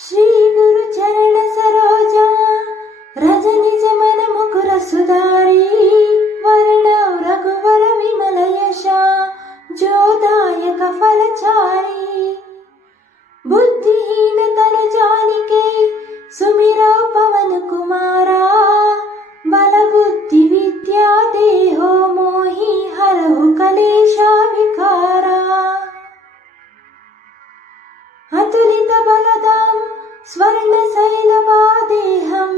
श्री गुरु चरण सरोजा रज निज मन मुकुर सुधारी वर्णव रघुवर विमल यशा जोदायक फलचारी। बुद्धिहीन तनु जानिके सुमिरो पवन कुमारा बल बुद्धि विद्या देहो मोहि हरहु कलेशा विकारा। अतुलित बलदां स्वर्ण शैलवादेहं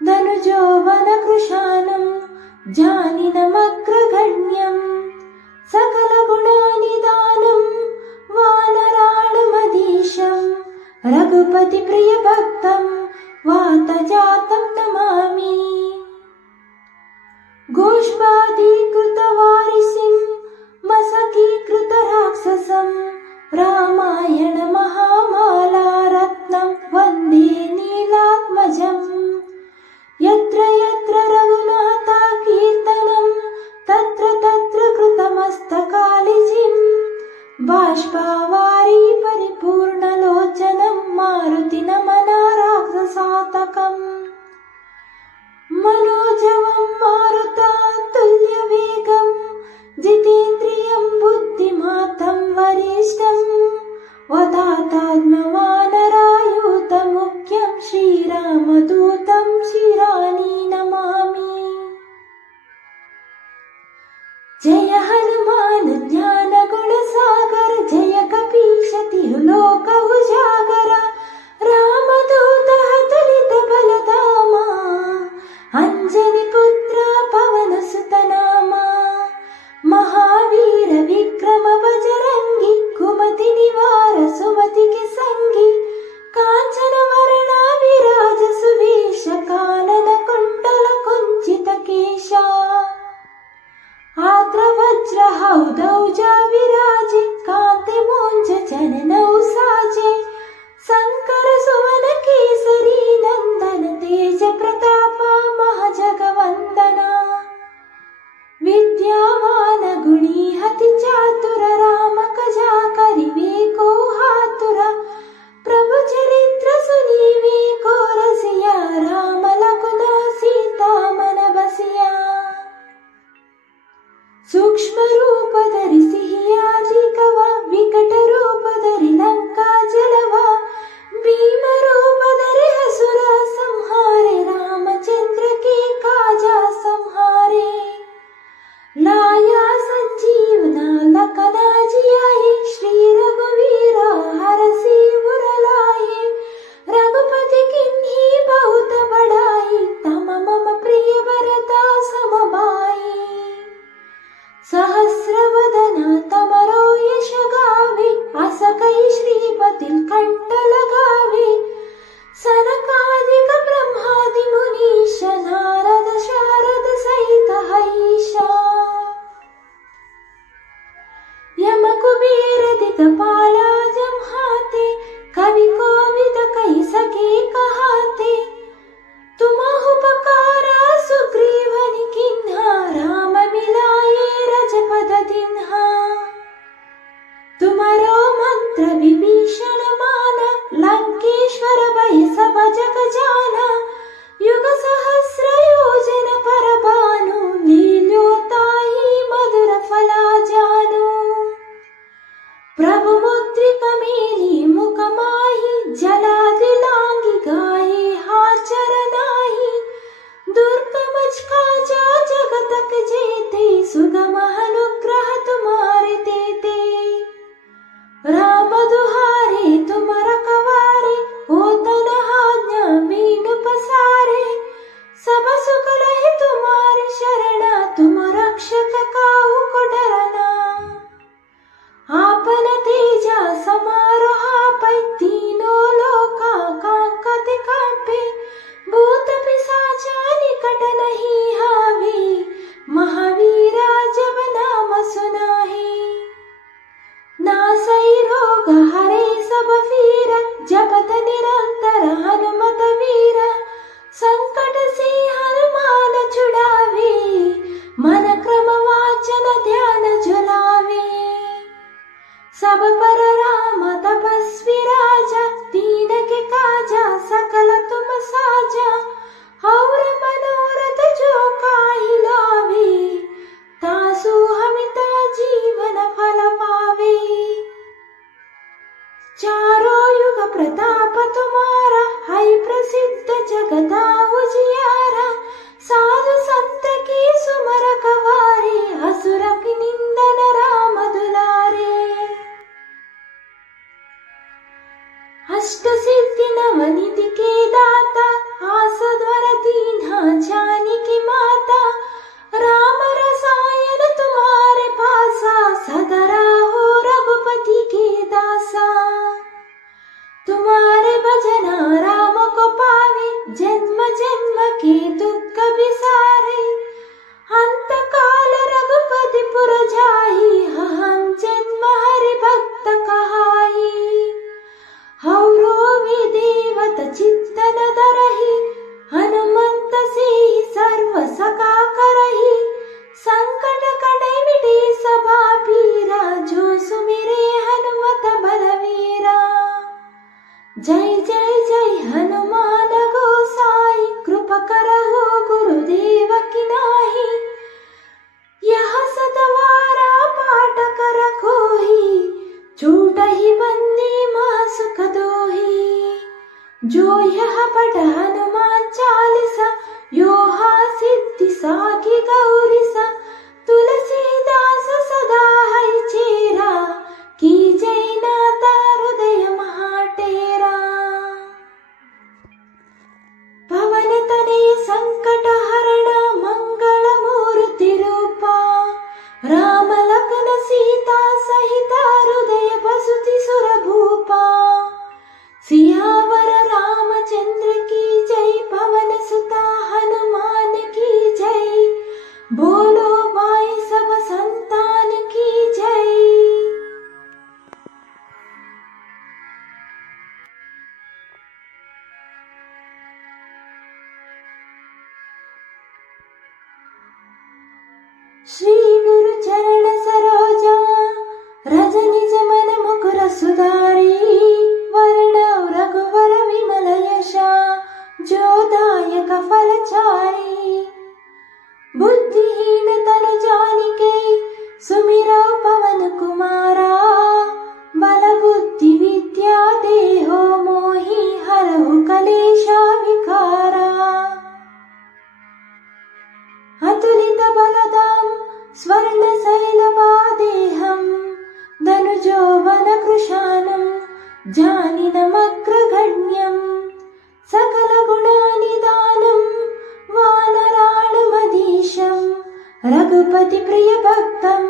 धनुजौवन कृशानं जानिनमग्रगण्यं सकल गुणानिधानं वानराणमधीशं रघुपति प्रिय भक्तं वातजातं नमामि। गोष्पादीकृत वारिसिं मसकीकृत राक्षसं रामायण महामाला रत्नं वन्दे नीलात्मजम्। यत्र यत्र रघुनाथा कीर्तनं तत्र तत्र कृतमस्तकालिजिं बाष्पवारी परिपूर्णलोचनं मारुति नमना राक्षसातकम्। मनोजवं मारुतातुल्यवेगं जितेन्द्रियं बुद्धिमतं वरिष्ठं वदातात्मवानरायूतमुख्यं श्रीरामदूतं शिराणि नमामि। जय हनुमान ज्ञान गुण सागर जय कपीशति लोक उजागर रामदूत अतुलित बलधामा अंजनी पुत्र पवन सुत नामा। महावीर विक्रम बजरंगी कुमति निवार सुमति के संगी कांचन वरणा विराज सुवेश कानन कुंडल कुंचित केशा। आद्र वज्र हौदौजा विराजे कांते मोंज जननौ साजे शंकर सुमन केसरी नंदन तेज प्रताप महाजगवंदना। विद्यावान गुणी हति चातुर राम कजा करिवे को हातुर प्रभु चरित्र सुनीवे को रसिया राम लखन सीता मन बसिया। सूक्ष्म रूप धरि सिहिया दिखवा विकट रूप धरि लंका जलवा भीम रूप धरि असुर संहारे रामचंद्र के काजा संहारे। लाया संजीवना लखना जियाए श्री रघुवीरा हरषि उर लाए। रघुपति किन्ही बहुत बड़ाई तम मम प्रिय भरता सम भाई। सहस्र वदना तमरो यश गावे अस कई श्रीपति कंठ लगावे। सनकादिक ब्रह्मादि मुनीश नारद शारद सहित हरीशा। यम कुबेर दिक्पाला जम्हाते कवि कोविद कहि सके कहाते। तुम्हु उपकारा सुग्रीवनि किन्हा राम मिलाए रजपद दिन्हा। तुम्हारो मंत्र विभीषण माना लंकेश्वर भय सब जग जाना। युग सहस्र योजन पर भानु लील्योताहि मधुर फला जानु। प्रभु मुद्रिका मेली मुख माहि जलादि लांगी गाये हाचर नाही। दुर्गम काजा जगतक जेते सुगम अनुग्रह तुम्हारे तेते। राम दुहारे तुम रखवारे हो तन आज्ञा मीनु पसारे। सब सुख लहि तुम्हारी शरणा तुम रक्षक काहू को डरना। आपन तेजा समारो आपै तीनों लोका कांकति कांपे। भूत पिशाचा निकट नहीं हावे महावीरा जब नाम सुनाहे। नासै रोग हरे सब पीरा जपत निरंतर हनुमत वीरा। संकट से हनुमान छुड़ावे मन क्रम वाचन ध्यान झुलावे। सब पर राम तपस्वी राजा दीन के काजा सकल तुम साजा और मनोरथ जो काही लावे तासु हमिता जीवन फल पावे। चारों युग प्रताप तुम्हारा है प्रसिद्ध जगता उजियारा साधु संत की सुमर कवारे असुर की निंदन राम दुलारे। अष्ट सिद्धि नवनिधि के दाता आसद्वर दीन्हा जानकी माता राम रसायन तुम्हारे पासा सदा रहो रघुपति के दासा। तुम्हारे भजना राम को पावे जन्म जन्म के दुख बिसारे अंत काल रघुपति पुर जाहि हम जन्म हरि भक्त कहाई। हौरो वे देवत चित्तन दरहि हनुमंत से सर्व सका करहि संकट कटे मिटे सबा पीरा जो सुमिरे हनुमत बलवीरा। जय जय जय हनुमान गोसाई कृपा करहु गुरुदेव की नाही। यह सतवारा पाठ कर कोहि छूटहि बंदी महा सुख दोहि। जो यह पढ़ हनुमान चालीसा यो हा सिद्धि साखी गौरीसा। तुलसीदास सदा है चेरा की जय नाता हृदय महाटेरा। पवन तनय संकट हरण मंगल मूर्ति रूपा राम लखन सीता सहित हृदय बसुति सुर भूपा। सियावर रामचंद्र की जय पवन सुता हनुमान की जय बोलो भाई सब संतान की जय। श्री गुरु चरण सरोजा रज निज मन मुकुर सुधारी वर्णव रघुवर विमल यशा जो दायक फल चारी। बुद्धिहीन तनु जानिके सुमिरौ पवन कुमारा बल बुद्धि विद्या देहो मोहि हरहु कलेशा विकारा। अतुलित बलदाम स्वर्ण शैलवादेहं धनुजौवन कृशानं जानिनमग्रगण्यं सकल गुणानिधानं वानराणमधीशं रघुपति प्रिय भक्तं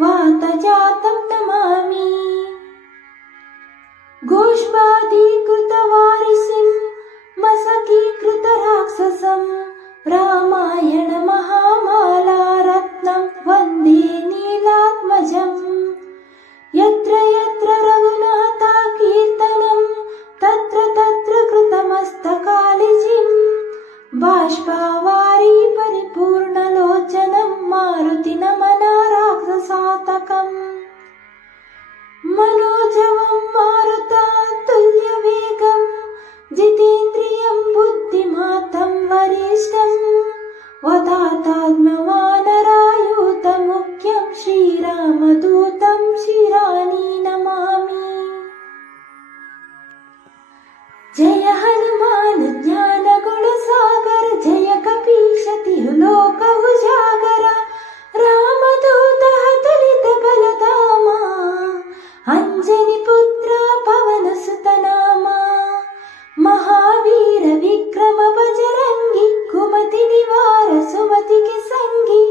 वातजातं नमामि। गोष्पादीकृत वारिसिं मसकीकृत राक्षसं रामायण महामाला रत्नं वन्दे नीलात्मजम्। यत्र यत्र रघुनाथा कीर्तनं तत्र तत्र कृतमस्तकालिजिं बाष्पवारी परिपूर्णलोचनं मारुति नमना राक्षसातकम्। मनोजवं मारुता तुल्यवेगं जितेन्द्रियं बुद्धिमतं वरिष्ठं वदातात्मवानरायुतमुख्यं श्रीरामदूतं शिरानि नमामि। जय हनुमान ज्ञान गुण सागर जय कपीश तिहु लोक उजागर। रामदूत अतुलित बलधामा अंजनी पुत्र पवन सुत नामा। महावीर विक्रम बजरंगी कुमति निवार सुमति के संगी।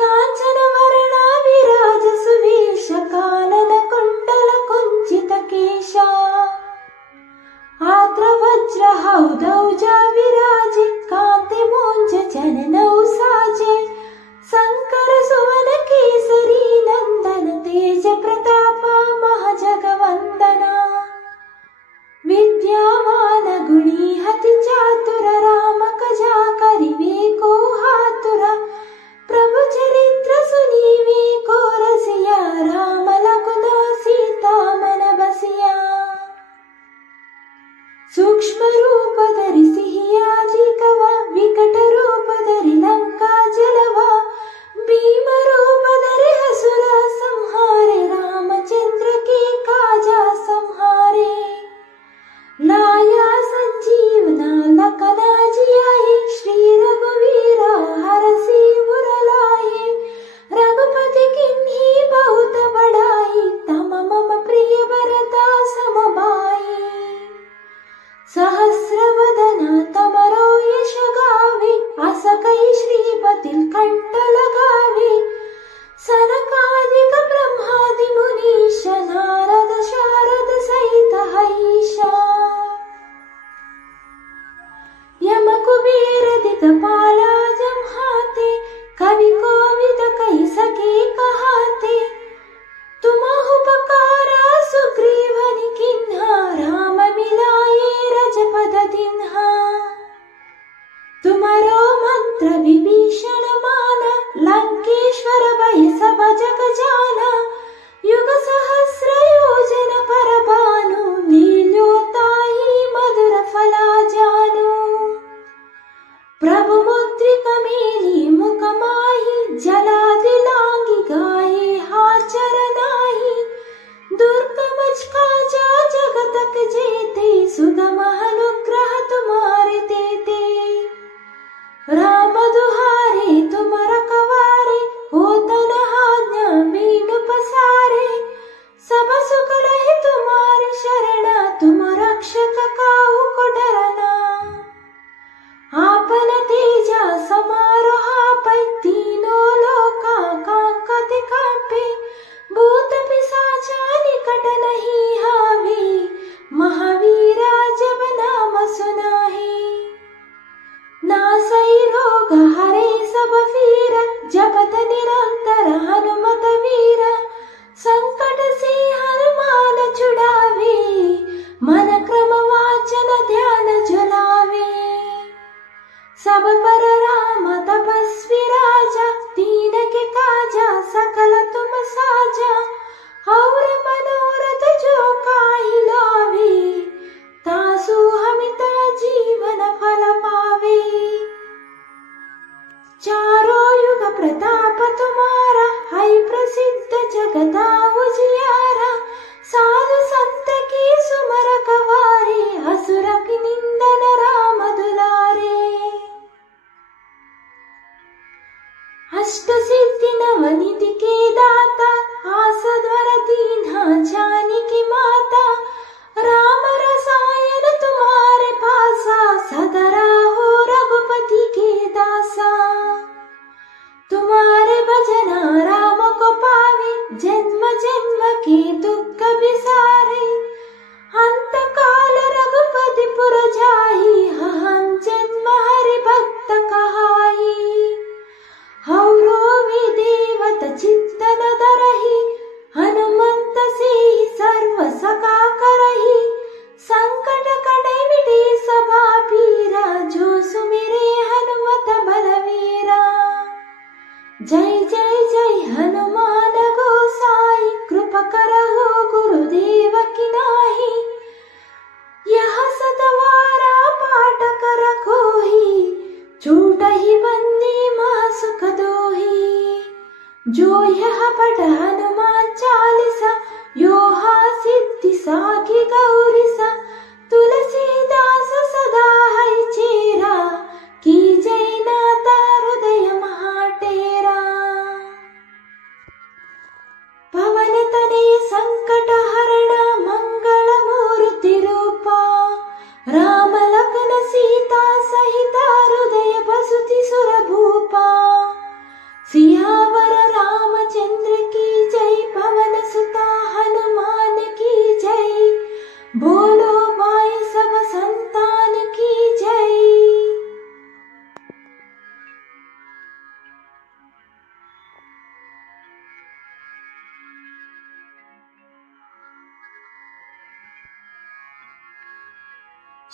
कांचन वरणा विराज सुवेश कानन कुंडल कुंचित केशा। आद्र वज्र हौदौजा विराजे कांति मोंज जननौ साजे। शंकर सुवन केसरी नंदन तेज प्रताप महाजगवा ರೂಪಧರಿ ಸಿಹಿಯಾದಿಕವ ವಿಕಟ ರೂಪಧರಿ ಲಂಕಾ ಜಲವ ಭೀಮ ರೂಪಧರಿ ಹಸುರ ಸಂಹಾರೆ ರಾಮಚಂದ್ರ के काजा संहारे लाया संजीवना लखना जियाए श्री रघुवीरा हरसी उरलाए रघुपति किन्ही बहुत बड़ाई तम मम प्रिय भरता समबाई सहस्रवदना तमरो यश गावे अस कई श्रीपति कंठ लगावे सनकादिक ब्रह्मादि मुनीश नारद शारद सहित हरीशा यम कुबेर दिक्पाला जम्हाते कवि कोविद कहि सके कहाते तुमहु पुकारा सुग्रीवनि किन्हा राम मिलाये रजपद दिन्हा तुमरो मंत्र विभीषण माना लंकेश्वर भय सब जग जाना युग सहस्र योजन पर भानु लील्योताहि मधुर फला जानु प्रभु मुद्रिका मेली मुख माहि जलादि लांगी गाये हाचर नाही दुर्गम काजा जगतक जेते सुगम अनुग्रह तुम्हारे तेते राम दुहारे तुम रखवारे हो तन आज्ञा मीनु पसारे सब सुख लहे तुम्हारी शरणा तुम रक्षक काहू को डरना आपन तेजा समारोह पै तीनों लोका कांकते कांपे भूत पिशाचा निकट नहीं हावे महावीरा जब नाम सुनाहे नासै रोग हरे सब वीर जपत निरंतर हनुमत वीर संकट से हनुमान छुड़ावे मन क्रम वाचन ध्यान जुलावे सब पर राम तपस्वी राजा दीन के काजा सकल तुम साजा और मनोरथ जो काहि लावे तासु हमित जीवन फल पावे चारों युग प्रताप तुम्हारा है प्रसिद्ध जगता उजियारा साधु संत की सुमर कवारे असुर की निंदन राम दुलारे अष्ट सिद्धि नवनिधि के दाता आसद्वर दीन्हा जानकी माता राम रसायन तुम्हारे पासा सदरा हो रघुपति के दासा तुम्हारे भजना राम को पावे जन्म जन्म के दुख बिसारे अंत काल रघुपति पुर जाहि हम जन्म हरि भक्त कहाई हौरो वे देवत चित्तन दरहि हनुमंत से सर्व सका करहि संकट कटे मिटे सबा पीरा जो सुमिरे हनुमत बलवीरा जय जय जय हनुमान गोसाई कृपा करहु गुरुदेव की नाही यह सतवारा पाठ कर कोहि छूटहि बंदी महा सुख दोहि जो यह पढ़ हनुमान चालीसा यो हा सिद्धि साखी गौरीसा तुलसीदास सदा है चेरा की जय नाता हृदय महाटेरा पवन तनय संकट हरण मंगल मूर्ति रूपा राम लखन सीता सहित हृदय बसुति सुर भूपा सियावर रामचंद्र की जय पवन सुता हनुमान की जय बोलो भाई सब संतान की जय।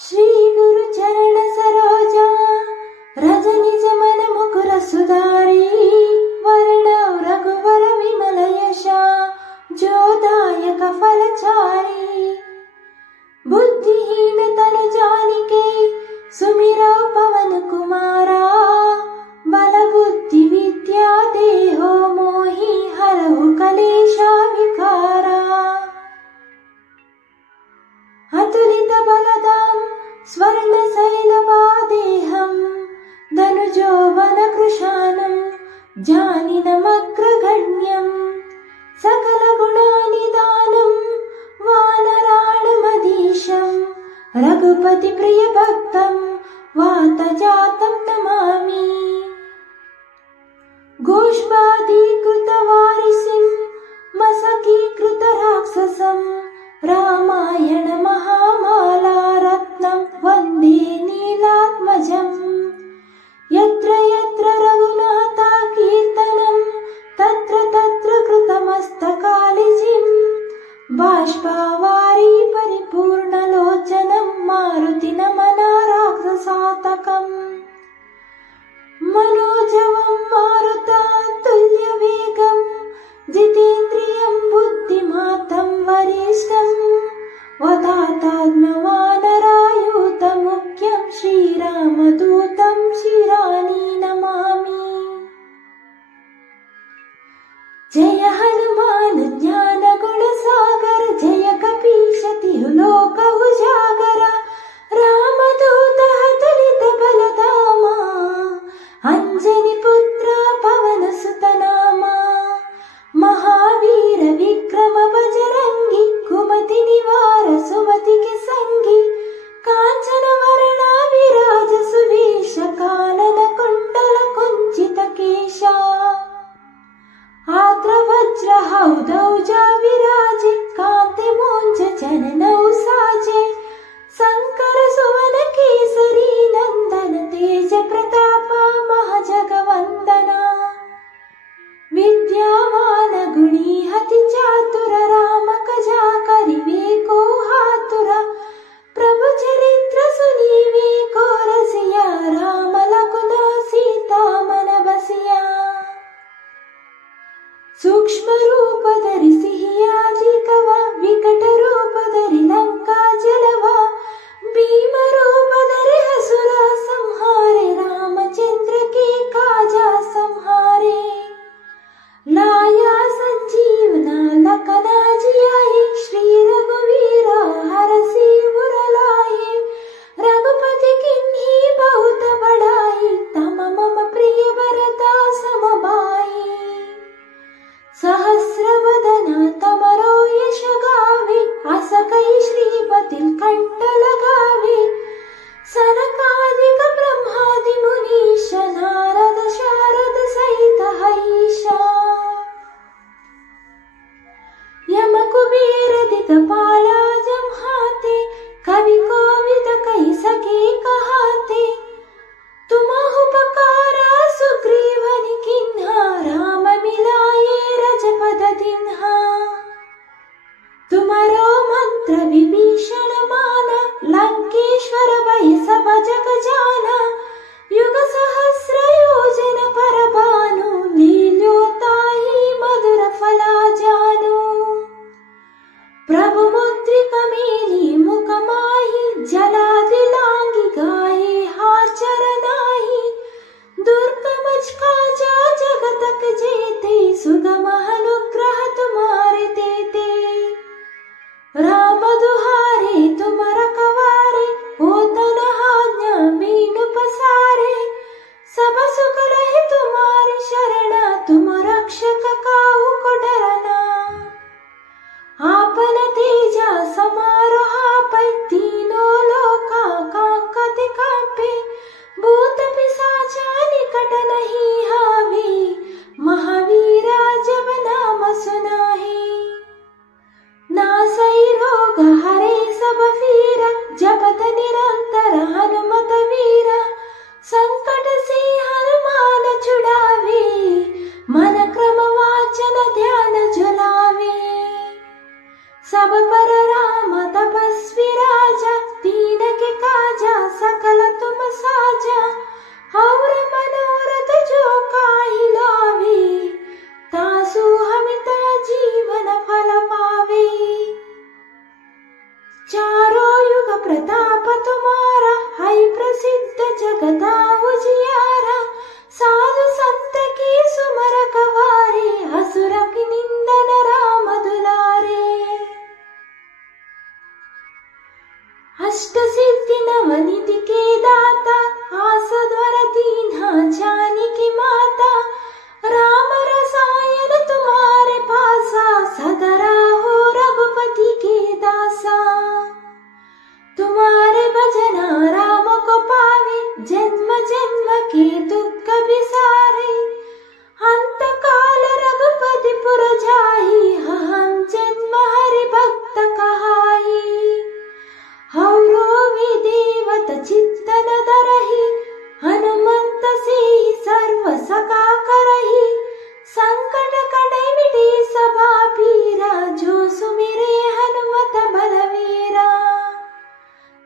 श्री गुरु चरण सरोजा रजनिज मन मुकुर सुधारी वर्ण रघुवर विमल यशा जोदायक फलचारी बुद्धिहीन तनु जानिके जानिनमग्रगण्यम् सकलगुणानिदानं वानराणमधीशम् रघुपतिप्रियभक्तं वातजातं नमामि। गोष्पादीकृतवारिसिं मसकीकृतराक्षसं रामायणमहामालारत्नं वन्दे नीलात्मजम्। यत्र यत्र रघुनाथकीर्तनं तत्र तत्र कृतमस्तकालिजिं बाष्पवारी परिपूर्णलोचनं मारुति नमना राक्षसातकम्। मनोजवं मारुतातुल्यवेगं जितेन्द्रियं बुद्धिमतं वरिष्ठं वतात्मवानरायूतमुख्यं श्रीरामदूतं शिराणि नमामि। जय हनुमान ज्ञान गुण सागर जय कपीशतिलोक उजागर रामदूत तुलित बलधामा अंजनी पुत्र पवन सुत नामा। महावीर विक्रम बजरंगी कुमति निवार सुमति के संगी कांचन वरणा विराज सुवेश कानन कुंडल कुंचित केशा आद्रवज्र हौदौजा विराजे कांते मोंज जननौ साजे शंकर सुवन केसरी नंदन तेज प्रताप महाजगवंदना। विद्यावान गुणी हति चातुर राम कजा करिवे को हातुर प्रभु चरित्र सुनीवे को रसिया राम लखन सीता मन बसिया। सूक्ष्म रूप धरि सिंहादिकव विकट रूप धरि लंका जलव भीम रूप धरि असुर संहारे रामचंद्र के काजा संहारे। लाया संजीवना लखना जियाए श्री रघुवीरा हरषि उर लाए। रघुपति किन्ही बहुत बड़ाई तम मम प्रिय भरता सम भाई। सहस्रवदना तमरो यश गावे अस कई श्रीपति कंठ लगावे। सनकादिक ब्रह्मादि मुनीश नारद शारद सहित हरीशा। यम कुबेर दिक्पाला जम्हाते कवि कोविद कहि सके कहाते। तुमहु पुकारा सुग्रीवन किन्हा राम मिलाये रजपद दिन्हा। तुमरो मंत्र विभीषण माना लंकेश्वर भय सब जग जाना। युग सहस्र योजन पर भानु लील्योताहि मधुर फला जानु। प्रभु मुद्रिका मेली मुख माहि जलादि लांगी गाये हाचर नाही। दुर्गम काजा जगतक जेते सुगम अनुग्रह तुम्हारे तेते। राम दुहारे तुम रखवारे होतन आज्ञा मीनु पसारे। सब सुख लहे तुम्हारी शरणा तुम रक्षक काहू को डरना। आपन तेजा समारो आपै तीनों लोका कांकति कांपे। भूत पिशाचा निकट नहीं हावे महावीरा जब नाम सुनाहे। नासै रोग हरे सब पीरा जपत निरंतर हनुमत वीरा। संकट से हनुमान छुड़ावे मन क्रम वाचन ध्यान झुलावे। सब पर राम तपस्वी राजा दीन के काजा सकल तुम साजा। और मनोरथ जो काहि लावे तासु हमित जीवन फल पावे। चारों युग प्रताप तुम्हारा है प्रसिद्ध जगदा उजियारा। साधु संत की सुमर कवारे असुर की निंदन राम दुलारे। अष्ट सिद्धि नवनिधि के दाता आसद्वर दीन्हा जानी की माता।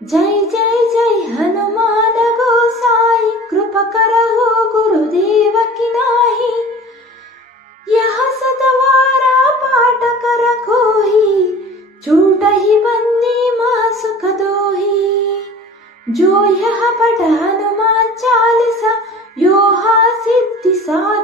जय जय जय हनुमान गोसाई, कृपा करहु गुरुदेव की नाही। यह सतवारा पाठ कर कोई, छूटहि बंदी महा सुख दोही। जो यह पढ़ हनुमान चालीसा, यो हा सिद्धि साधन